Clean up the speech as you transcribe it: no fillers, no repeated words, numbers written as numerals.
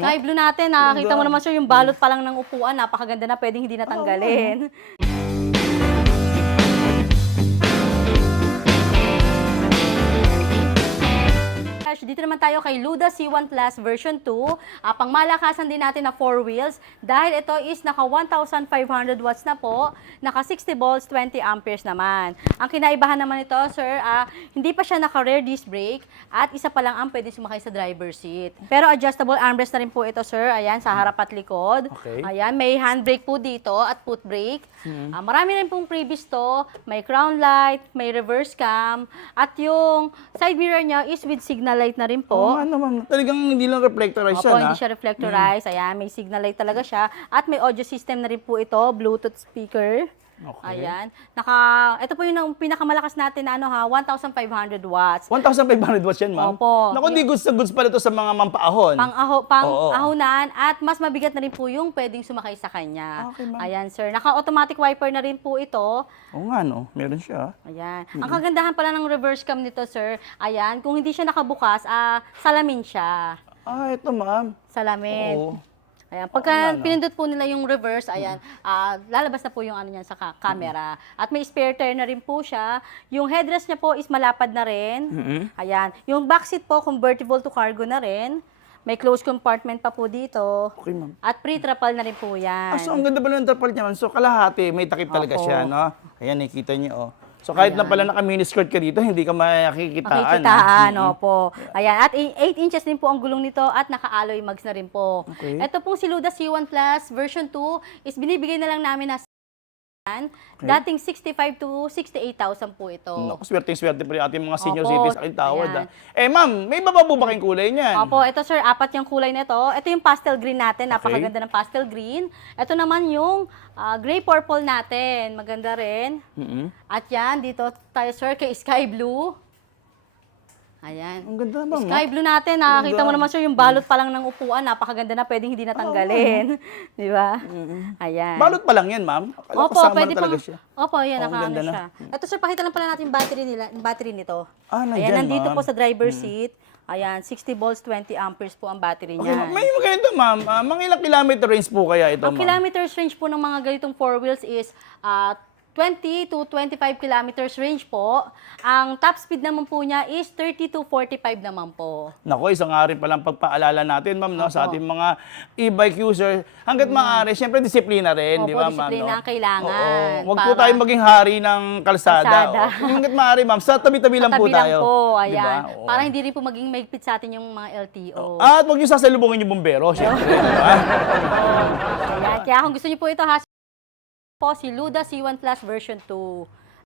Sky blue natin, nakakita mo naman sir, yung balot pa lang ng upuan, napakaganda na, pwedeng hindi natanggalin. Dito naman tayo kay Luda C1 Plus version 2. Pangmalakasan din natin na 4 wheels dahil ito is naka 1,500 watts na po, naka 60 volts, 20 amperes naman. Ang kinaibahan naman ito, sir, hindi pa siya naka rear disc brake at isa pa lang ang pwede sumakay sa driver seat. Pero adjustable armrest na rin po ito, sir. Ayan, sa harap at likod. Okay. Ayan, may handbrake po dito at foot brake. Marami rin pong previous to. May crown light, may reverse cam, at yung side mirror niya is with signal light na rin po. Ano ma'am, talagang hindi lang reflectorized Opo, siya, hindi siya reflectorized. Ayan, may signal light talaga siya. At may audio system na rin po ito, Bluetooth speaker. Okay. Ayan. Ito po yung pinakamalakas natin na 1,500 watts. 1,500 watts yan, ma'am? Opo. Naku, di goods na goods pala ito sa mga mampaahon. Oo. Ahunan at mas mabigat na rin po yung pwedeng sumakay sa kanya. Okay, ma'am. Ayan, sir. Naka-automatic wiper na rin po ito. Oo nga, no? Meron siya. Ayan. Ang kagandahan pala ng reverse cam nito, sir, ayan, kung hindi siya nakabukas, salamin siya. Ito, ma'am. Salamin. Oo. Ayan, pagka pinindot po nila yung reverse, ayan, lalabas na po yung ano niyan sa camera. At may spare tire na rin po siya. Yung headrest niya po is malapad na rin. Ayan. Yung back seat po, convertible to cargo na rin. May closed compartment pa po dito. Okay, ma'am. At pre-trapal na rin po yan. So, ang ganda pala ng trapal niya, ma'am. So, kalahati, may takip talaga Opo. siya, no? Ayan, nakikita niyo, oh. So, kahit na pala naka-miniskirt ka dito, hindi ka makikitaan. Makikitaan, opo. Ayan, at 8 inches din po ang gulong nito at naka-alloy mags na rin po. Okay. Ito pong si Luda C1 Plus version 2 is binibigay na lang namin na dating 65 to 68,000 po ito. Naku, swerte-swerte pa rin ating mga senior Opo, citizens aking tawad. ayan. Ma'am, may iba pa po ba kayong kulay niyan? Opo, ito sir, 4 yung kulay nito. Ito yung pastel green natin, napakaganda ng pastel green. Ito naman yung gray purple natin, maganda rin. At yan, dito tayo sir kay sky blue. Ayan. Ang ganda, ma'am. Sky blue natin, nakakita mo naman sir, yung balot pa lang ng upuan, napakaganda na, pwedeng hindi natanggalin. Di ba? Ayan. Balot pa lang yan, ma'am. Akala ko Opo, kasama pwede na talaga pang, siya. opo, yan, Ang nakaano ganda na. siya. Ito sir, pakita lang pala natin yung battery nito. Nandyan, Ayan, nandito ma'am. po sa driver seat. Ayan, 60 volts, 20 amperes po ang battery Okay, niya. may ganito, ma'am. Mga ilang kilometer range po kaya ito, Ang ma'am? kilometers range po ng mga ganitong 4 wheels is 20 to 25 kilometers range po. Ang top speed naman po niya is 30 to 45 naman po. Naku, isang nga rin palang pagpaalala natin, ma'am, no, sa ating mga e-bike user. Hanggat maaari, siyempre disiplina rin, Opo, di ba, ma'am? disiplina no? ang kailangan. Oo. Huwag po Para- tayong maging hari ng kalsada. Kalsada. Hanggat maaari, ma'am, sa tabi-tabi lang po Tabi lang tayo. po, Di ba? ayan. Oo. Para hindi rin po maging mahigpit sa atin yung mga LTO. At huwag niyo sasalubungin yung bumbero, siyempre. di ba? Ayan. Kaya kung gusto niyo po ito, po si Luda C1 Plus version 2.